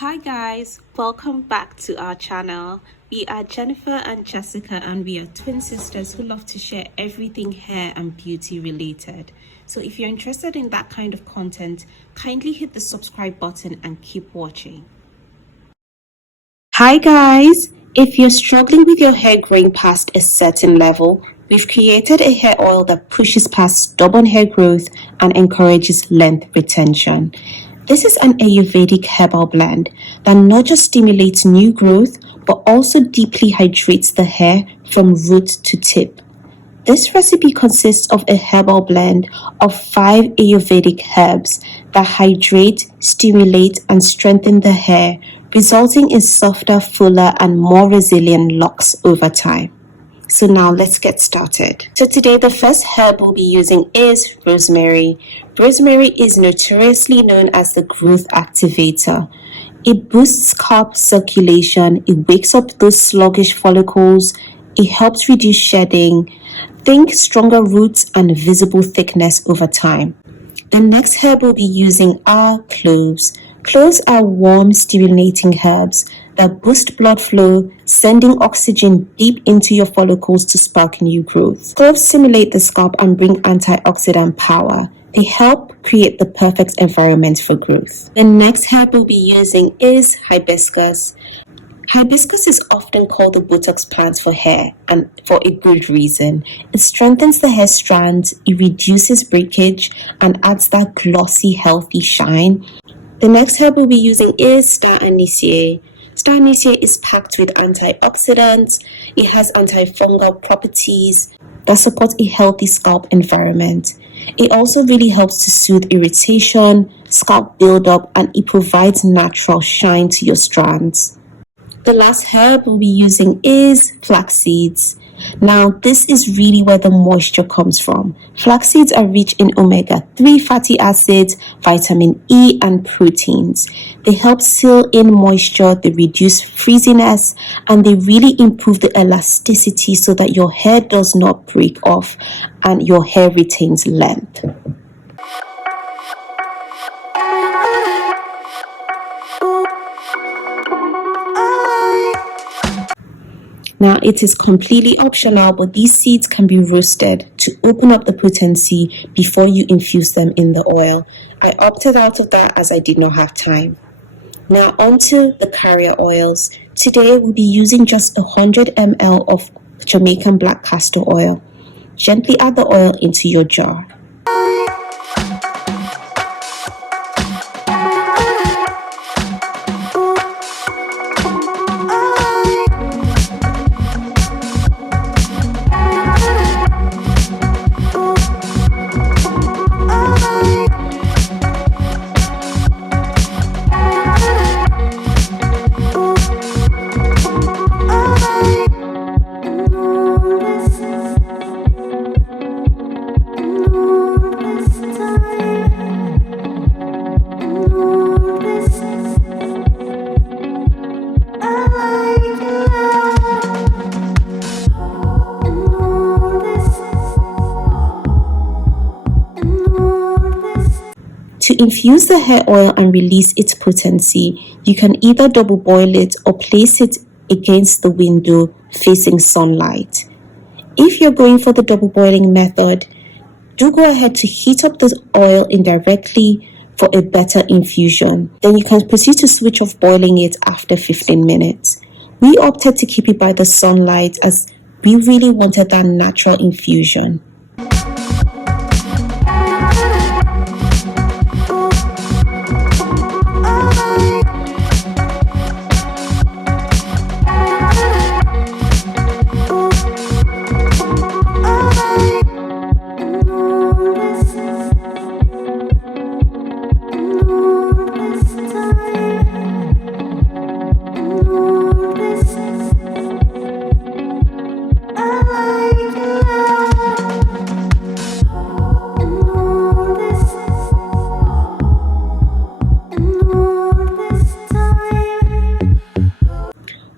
Hi guys, welcome back to our channel. We are Jennifer and Jessica and we are twin sisters who love to share everything hair and beauty related. So if you're interested in that kind of content, kindly hit the subscribe button and keep watching. Hi guys, if you're struggling with your hair growing past a certain level, we've created a hair oil that pushes past stubborn hair growth and encourages length retention. This is an Ayurvedic herbal blend that not just stimulates new growth, but also deeply hydrates the hair from root to tip. This recipe consists of a herbal blend of 5 Ayurvedic herbs that hydrate, stimulate, and strengthen the hair, resulting in softer, fuller, and more resilient locks over time. So now let's get started. So today the first herb we'll be using is rosemary. Rosemary is notoriously known as the growth activator. It boosts scalp circulation, it wakes up those sluggish follicles, it helps reduce shedding, think stronger roots and visible thickness over time. The next herb we'll be using are cloves. Cloves are warm, stimulating herbs that boost blood flow, sending oxygen deep into your follicles to spark new growth. Cloves stimulate the scalp and bring antioxidant power. They help create the perfect environment for growth. The next herb we'll be using is hibiscus. Hibiscus is often called the Botox plant for hair, and for a good reason. It strengthens the hair strands, it reduces breakage, and adds that glossy, healthy shine. The next herb we'll be using is star anise. Star anise is packed with antioxidants. It has antifungal properties that support a healthy scalp environment. It also really helps to soothe irritation, scalp buildup, and it provides natural shine to your strands. The last herb we'll be using is flax seeds. Now, this is really where the moisture comes from. Flax seeds are rich in omega-3 fatty acids, vitamin E, and proteins. They help seal in moisture, they reduce frizziness, and they really improve the elasticity so that your hair does not break off and your hair retains length. Now, it is completely optional, but these seeds can be roasted to open up the potency before you infuse them in the oil. I opted out of that as I did not have time. Now, onto the carrier oils. Today, we'll be using just 100 ml of Jamaican black castor oil. Gently add the oil into your jar. To infuse the hair oil and release its potency, you can either double boil it or place it against the window facing sunlight. If you're going for the double boiling method, do go ahead to heat up the oil indirectly for a better infusion. Then you can proceed to switch off boiling it after 15 minutes. We opted to keep it by the sunlight as we really wanted that natural infusion.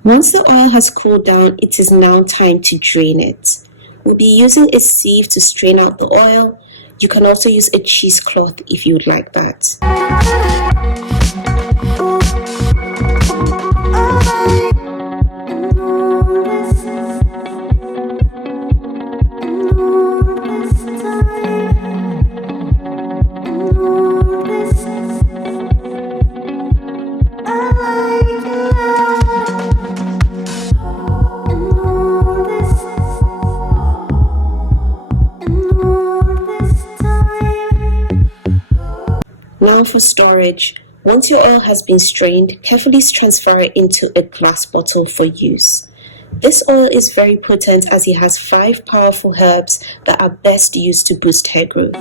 Once the oil has cooled down, it is now time to drain it. We'll be using a sieve to strain out the oil. You can also use a cheesecloth if you would like that. Now for storage. Once your oil has been strained, carefully transfer it into a glass bottle for use. This oil is very potent as it has 5 powerful herbs that are best used to boost hair growth.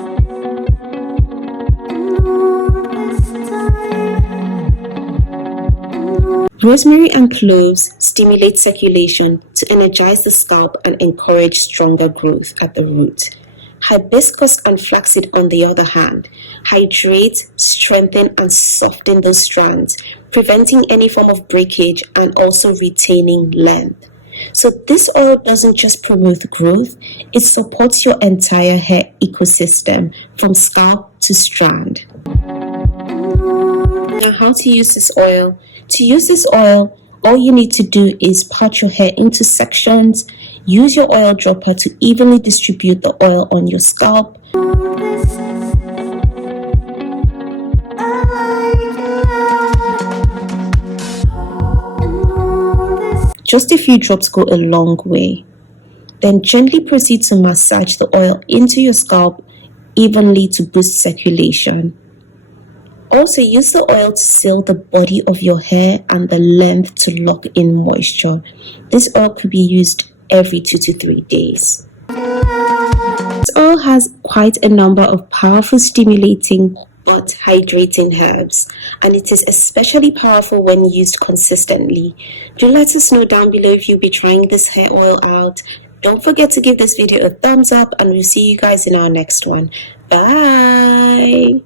Rosemary and cloves stimulate circulation to energize the scalp and encourage stronger growth at the root. Hibiscus and flaxseed, on the other hand, hydrate, strengthen, and soften those strands, preventing any form of breakage and also retaining length. So this oil doesn't just promote growth, it supports your entire hair ecosystem from scalp to strand. Now, how to use this oil? To use this oil, all you need to do is part your hair into sections. Use your oil dropper to evenly distribute the oil on your scalp. Just a few drops go a long way. Then gently proceed to massage the oil into your scalp evenly to boost circulation. Also, use the oil to seal the body of your hair and the length to lock in moisture. This oil could be used every 2 to 3 days. This oil has quite a number of powerful stimulating but hydrating herbs, and it is especially powerful when used consistently. Do let us know down below if you'll be trying this hair oil out. Don't forget to give this video a thumbs up, and we'll see you guys in our next one. Bye!